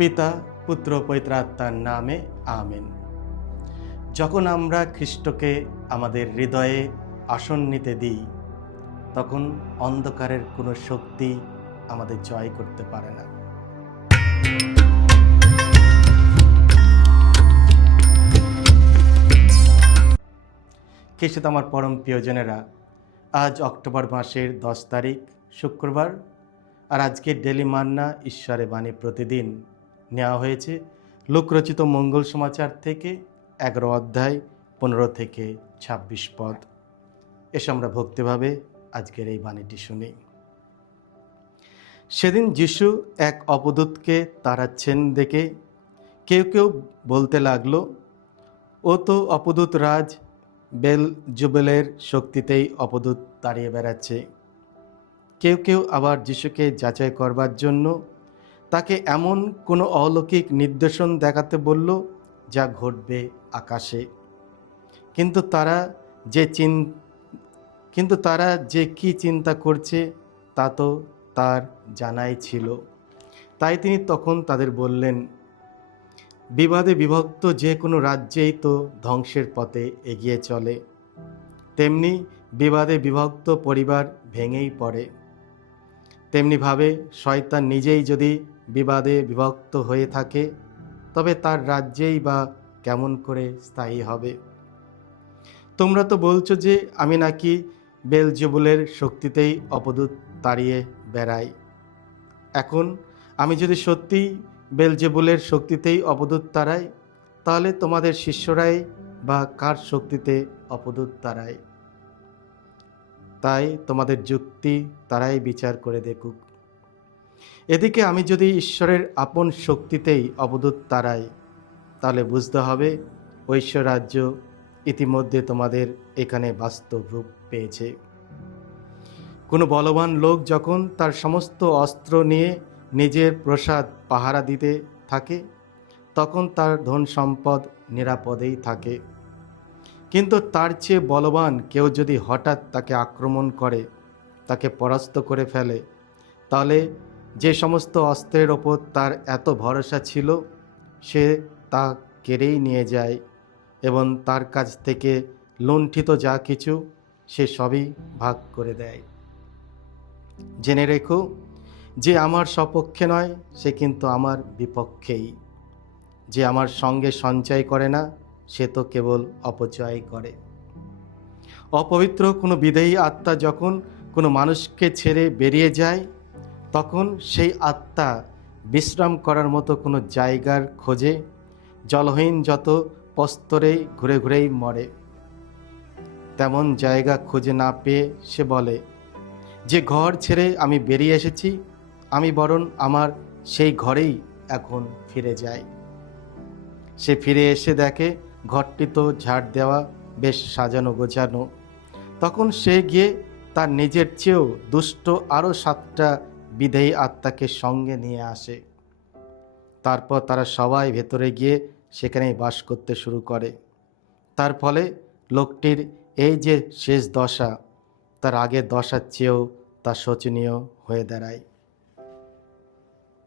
পিতা পুত্র পবিত্র আত্মার নামে আমেন। যখন আমরা খ্রিস্টকে আমাদের হৃদয়ে আসন নিতে দিই, তখন অন্ধকারের কোনো শক্তি আমাদের জয় করতে পারে না। খ্রিস্টে আমার পরম প্রিয়জনেরা, আজ অক্টোবর মাসের 10 তারিখ শুক্রবার, আর আজকের ডেলি মান্না ঈশ্বরের বাণী প্রতিদিন নেওয়া হয়েছে লোকরচিত মঙ্গল সমাচার থেকে 11 অধ্যায় 15 থেকে 26 পদ। এসে আমরা ভক্তিভাবে আজকের এই বাণীটি শুনি। সেদিন যিশু এক অপদূতকে তাড়াচ্ছেন দেখে কেউ কেউ বলতে লাগলো, ও তো অপদূত রাজ বেলজেবুলের শক্তিতেই অপদূত তাড়িয়ে বেড়াচ্ছে। কেউ কেউ আবার যিশুকে যাচাই করবার জন্য তাকে এমন কোনো অলৌকিক নির্দেশন দেখাতে বলল যা ঘটবে আকাশে। কিন্তু তারা যে কি চিন্তা করছে তা তো তার জানাই ছিল। তাই তিনি তখন তাদের বললেন, বিবাদে বিভক্ত যে কোনো রাজ্যেই তো ধ্বংসের পথে এগিয়ে চলে, তেমনি বিবাদে বিভক্ত পরিবার ভেঙেই পড়ে। তেমনিভাবে শয়তান নিজেই যদি বিবাদে বিভক্ত হয়ে থাকে, তবে তার রাজ্যেই বা কেমন করে স্থায়ী হবে? তোমরা তো বলছো যে আমি নাকি বেলজেবুলের শক্তিতেই অপদূত তাড়িয়ে বেড়াই। এখন আমি যদি সত্যিই বেলজেবুলের শক্তিতেই অপদূত তাড়াই, তাহলে তোমাদের শিষ্যরাই বা কার শক্তিতে অপদূত তাড়ায়? তাই তোমাদের যুক্তি তারাই বিচার করে দেখুক। এদিকে আমি যদি ঈশ্বরের আপন শক্তিতেই অবদূত তাড়াই, তাহলে বুঝতে হবে ঐশ্বর রাজ্য ইতিমধ্যে তোমাদের এখানে বাস্তব রূপ পেয়েছে। কোনো বলবান লোক যখন তার সমস্ত অস্ত্র নিয়ে নিজের প্রাসাদ পাহারা দিতে থাকে, তখন তার ধন সম্পদ নিরাপদেই থাকে। কিন্তু তার চেয়ে বলবান কেউ যদি হঠাৎ তাকে আক্রমণ করে, তাকে পরাস্ত করে ফেলে, তাহলে যে সমস্ত অস্ত্রের ওপর তার এত ভরসা ছিল, সে তা কেড়েই নিয়ে যায় এবং তার কাছ থেকে লুণ্ঠিত যা কিছু সে সবই ভাগ করে দেয়। জেনে রেখো, যে আমার সপক্ষে নয় সে কিন্তু আমার বিপক্ষেই। যে আমার সঙ্গে সঞ্চয় করে না সে তো কেবল অপচয় করে। অপবিত্র কোনো বিদেহী আত্মা যখন কোনো মানুষকে ছেড়ে বেরিয়ে যায়, তখন সেই আত্মা বিশ্রাম করার মতো কোনো জায়গার খোঁজে জলহীন যত প্রস্তরে ঘুরে ঘুরেই মরে। তেমন জায়গা খুঁজে না পেয়ে সে বলে, যে ঘর ছেড়ে আমি বেরিয়ে এসেছি, আমি বরং আমার সেই ঘরেই এখন ফিরে যাই। সে ফিরে এসে দেখে ঘরটি তো ঝাড় দেওয়া, বেশ সাজানো গোছানো। তখন সে গিয়ে তার নিজের চেয়েও দুষ্ট আরও 7টা বিদেহী আত্মাকে সঙ্গে নিয়ে আসে। তারপর তারা সবাই ভেতরে গিয়ে সেখানেই বাস করতে শুরু করে। তার ফলে লোকটির এই যে শেষ দশা, তার আগের দশার চেয়েও তা শোচনীয় হয়ে দাঁড়ায়।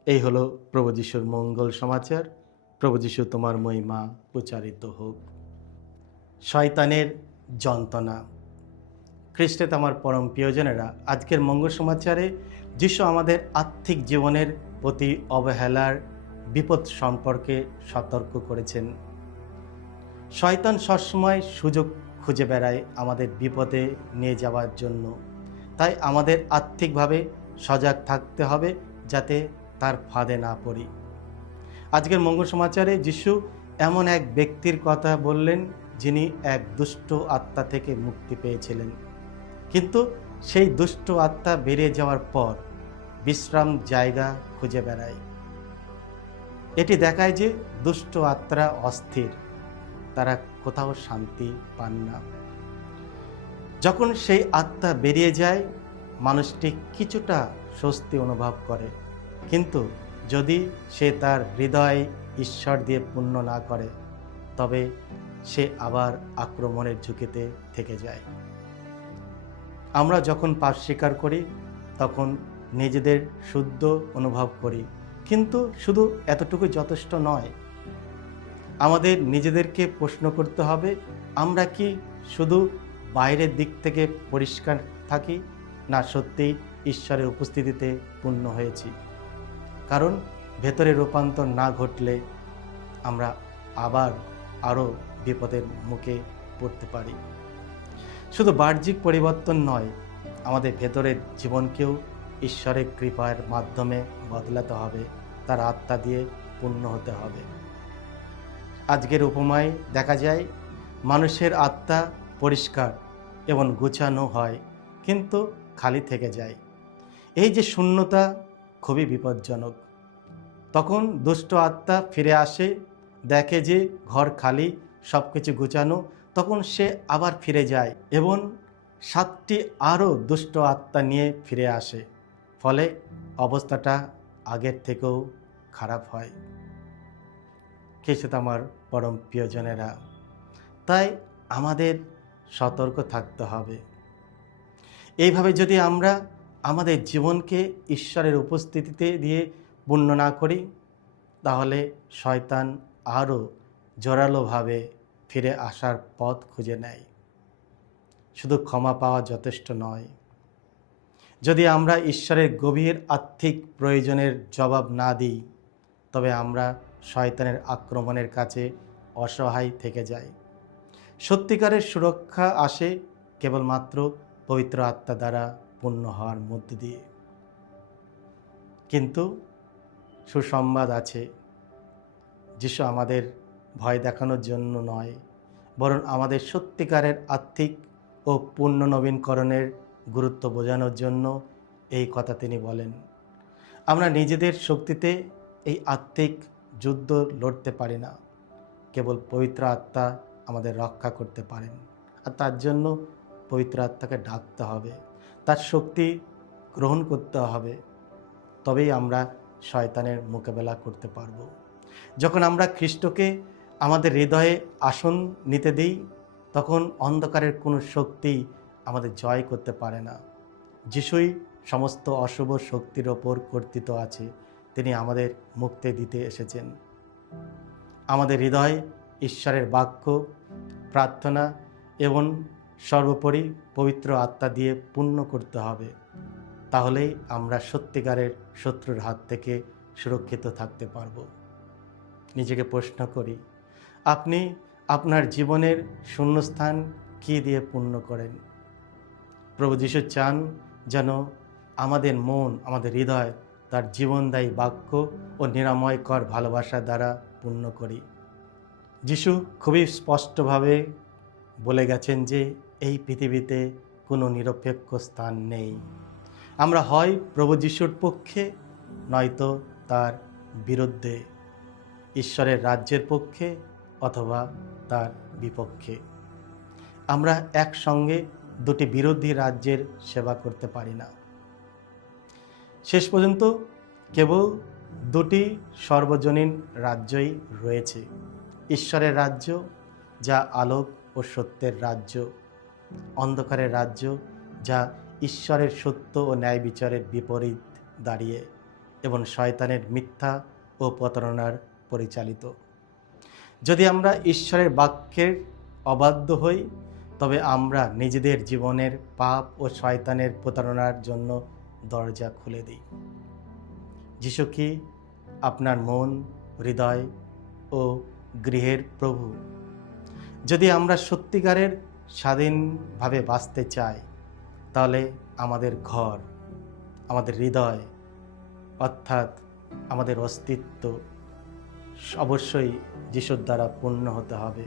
এই হলো প্রভু যিশুর মঙ্গল সমাচার। প্রভু যিশু তোমার মহিমা উচ্চারিত হোক। শয়তানের যন্ত্রণা। খ্রিস্টে আমার পরম প্রিয়জনেরা, আজকের মঙ্গল সমাচারে যিশু আমাদের আর্থিক জীবনের প্রতি অবহেলার বিপদ সম্পর্কে সতর্ক করেছেন। শয়তান সবসময় সুযোগ খুঁজে বেড়ায় আমাদের বিপদে নিয়ে যাওয়ার জন্য। তাই আমাদের আর্থিকভাবে সজাগ থাকতে হবে যাতে তার ফাঁদে না পড়ি। আজকের মঙ্গল সমাচারে যিশু এমন এক ব্যক্তির কথা বললেন যিনি এক দুষ্ট আত্মা থেকে মুক্তি পেয়েছিলেন, কিন্তু সেই দুষ্ট আত্মা বেরিয়ে যাওয়ার পর বিশ্রাম জায়গা খুঁজে বেড়ায়। এটি দেখায় যে দুষ্ট আত্মারা অস্থির, তারা কোথাও শান্তি পান না। যখন সেই আত্মা বেরিয়ে যায়, মানুষটি কিছুটা স্বস্তি অনুভব করে, কিন্তু যদি সে তার হৃদয় ঈশ্বর দিয়ে পূর্ণ না করে, তবে সে আবার আক্রমণের ঝুঁকিতে থেকে যায়। আমরা যখন পাপ স্বীকার করি, তখন নিজেদের শুদ্ধ অনুভব করি, কিন্তু শুধু এতটুকু যথেষ্ট নয়, আমাদের নিজেদেরকে প্রশ্ন করতে হবে, আমরা কি শুধু বাইরের দিক থেকে পরিষ্কার থাকি, না সত্যিই ঈশ্বরের উপস্থিতিতে পূর্ণ হয়েছি? কারণ ভেতরে রূপান্তর না ঘটলে আমরা আবার আরও বিপদের মুখে পড়তে পারি। শুধু বাহ্যিক পরিবর্তন নয়, আমাদের ভেতরের জীবনকেও ঈশ্বরের কৃপার মাধ্যমে বদলাতে হবে, তার আত্মা দিয়ে পূর্ণ হতে হবে। আজকের উপমায় দেখা যায় মানুষের আত্মা পরিষ্কার এবং গোছানো হয়, কিন্তু খালি থেকে যায়। এই যে শূন্যতা খুবই বিপজ্জনক। তখন দুষ্ট আত্মা ফিরে আসে, দেখে যে ঘর খালি, সব কিছু গোছানো, তখন সে আবার ফিরে যায় এবং 7টি আরও দুষ্ট আত্মা নিয়ে ফিরে আসে। ফলে অবস্থাটা আগের থেকেও খারাপ হয়। সেটা আমার পরম প্রিয়জনেরা, তাই আমাদের সতর্ক থাকতে হবে। এইভাবে যদি আমরা আমাদের জীবনকে ঈশ্বরের উপস্থিতিতে দিয়ে পূর্ণ না করি, তাহলে শয়তান আরও জোরালোভাবে ফিরে আসার পথ খুঁজে নেয়। শুধু ক্ষমা পাওয়া যথেষ্ট নয়, যদি আমরা ঈশ্বরের গভীর আত্মিক প্রয়োজনের জবাব না দিই, তবে আমরা শয়তানের আক্রমণের কাছে অসহায় থেকে যাই। সত্যিকারের সুরক্ষা আসে কেবলমাত্র পবিত্র আত্মা দ্বারা পূর্ণ হওয়ার মধ্য দিয়ে। কিন্তু সুসংবাদ আছে, যিশু আমাদের ভয় দেখানোর জন্য নয়, বরং আমাদের সত্যিকারের আত্মিক ও পূর্ণ নবীনকরণের গুরুত্ব বোঝানোর জন্য এই কথা তিনি বলেন। আমরা নিজেদের শক্তিতে এই আত্মিক যুদ্ধ লড়তে পারি না, কেবল পবিত্র আত্মা আমাদের রক্ষা করতে পারেন। আর তার জন্য পবিত্র আত্মাকে ডাকতে হবে, তার শক্তি গ্রহণ করতে হবে, তবেই আমরা শয়তানের মোকাবেলা করতে পারব। যখন আমরা খ্রিস্টকে আমাদের হৃদয়ে আসন নিতে দিই, তখন অন্ধকারের কোনো শক্তি আমাদের জয় করতে পারে না। যিশুই সমস্ত অশুভ শক্তির ওপর কর্তৃত্ব আছে, তিনি আমাদের মুক্তি দিতে এসেছেন। আমাদের হৃদয় ঈশ্বরের বাক্য, প্রার্থনা এবং সর্বোপরি পবিত্র আত্মা দিয়ে পূর্ণ করতে হবে। তাহলেই আমরা সত্যিকারের শত্রুর হাত থেকে সুরক্ষিত থাকতে পারব। নিজেকে প্রশ্ন করি, আপনি আপনার জীবনের শূন্যস্থান কী দিয়ে পূর্ণ করেন? প্রভু যীশু চান যেন আমাদের মন, আমাদের হৃদয় তার জীবনদায়ী বাক্য ও নিরাময়কর ভালোবাসা দ্বারা পূর্ণ করি। যীশু খুবই স্পষ্টভাবে বলে গেছেন যে এই পৃথিবীতে কোনো নিরপেক্ষ স্থান নেই। আমরা হয় প্রভু যীশুর পক্ষে, নয়তো তার বিরুদ্ধে, ঈশ্বরের রাজ্যের পক্ষে অথবা তার বিপক্ষে। আমরা একসঙ্গে দুটি বিরোধী রাজ্যের সেবা করতে পারি না। শেষ পর্যন্ত কেবল দুটি সর্বজনীন রাজ্যই রয়েছে, ঈশ্বরের রাজ্য যা আলোক ও সত্যের রাজ্য, অন্ধকারের রাজ্য যা ঈশ্বরের সত্য ও ন্যায় বিচারের বিপরীত দাঁড়িয়ে এবং শয়তানের মিথ্যা ও প্রতারণার পরিচালিত। যদি আমরা ঈশ্বরের বাক্যের অবাধ্য হই, তবে আমরা নিজেদের জীবনের পাপ ও শয়তানের প্রতারণার জন্য দরজা খুলে দিই। যিশু কি আপনার মন, হৃদয় ও গৃহের প্রভু? যদি আমরা সত্যিকারের স্বাধীনভাবে বাঁচতে চাই, তাহলে আমাদের ঘর, আমাদের হৃদয়, অর্থাৎ আমাদের অস্তিত্ব অবশ্যই যিশুর দ্বারা পূর্ণ হতে হবে,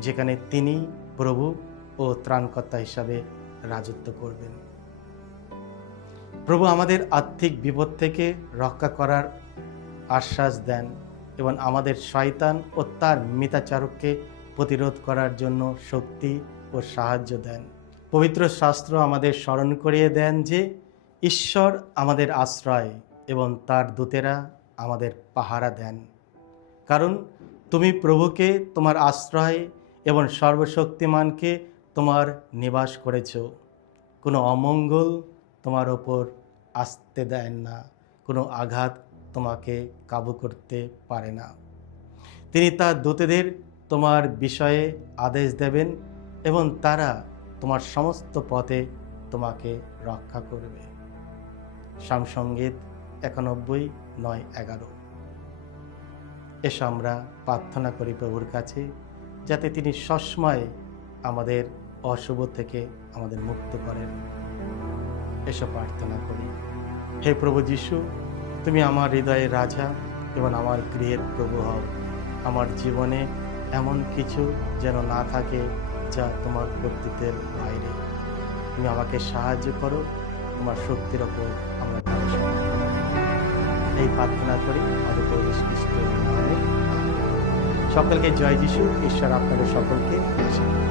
যেখানে তিনি প্রভু ও ত্রাণকর্তা হিসাবে রাজত্ব করবেন। প্রভু আমাদের আর্থিক বিপদ থেকে রক্ষা করার আশ্বাস দেন এবং আমাদের শয়তান ও তার মিথ্যাচারককে প্রতিরোধ করার জন্য শক্তি ও সাহায্য দেন। পবিত্র শাস্ত্র আমাদের স্মরণ করিয়ে দেন যে ঈশ্বর আমাদের আশ্রয় এবং তার দূতেরা আমাদের পাহারা দেন। কারণ তুমি প্রভুকে তোমার আশ্রয় এবং সর্বশক্তিমানকে তোমার নিবাস করেছ। কোনো অমঙ্গল তোমার ওপর আসতে দেন না, কোনো আঘাত তোমাকে কাবু করতে পারে না। তিনি তার দূতদের তোমার বিষয়ে আদেশ দেবেন এবং তারা তোমার সমস্ত পথে তোমাকে রক্ষা করবে। সামসঙ্গীত 91:9-11। এসো আমরা প্রার্থনা করি প্রভুর কাছে, যাতে তিনি সবসময় আমাদের অশুভ থেকে আমাদের মুক্ত করেন। এসো প্রার্থনা করি। হে প্রভু যিশু, তুমি আমার হৃদয়ের রাজা এবং আমার গৃহের প্রভু হও। আমার জীবনে এমন কিছু যেন না থাকে যা তোমার কর্তৃত্বের বাইরে। তুমি আমাকে সাহায্য করো, তোমার শক্তির ওপর আমরা ভরসা করি। এই প্রার্থনা করি আমাদের প্রভু যীশু খ্রিস্টের নামে। সকলকে জয় যিশু। ঈশ্বর আপনাদের সকলকে আশীর্বাদ।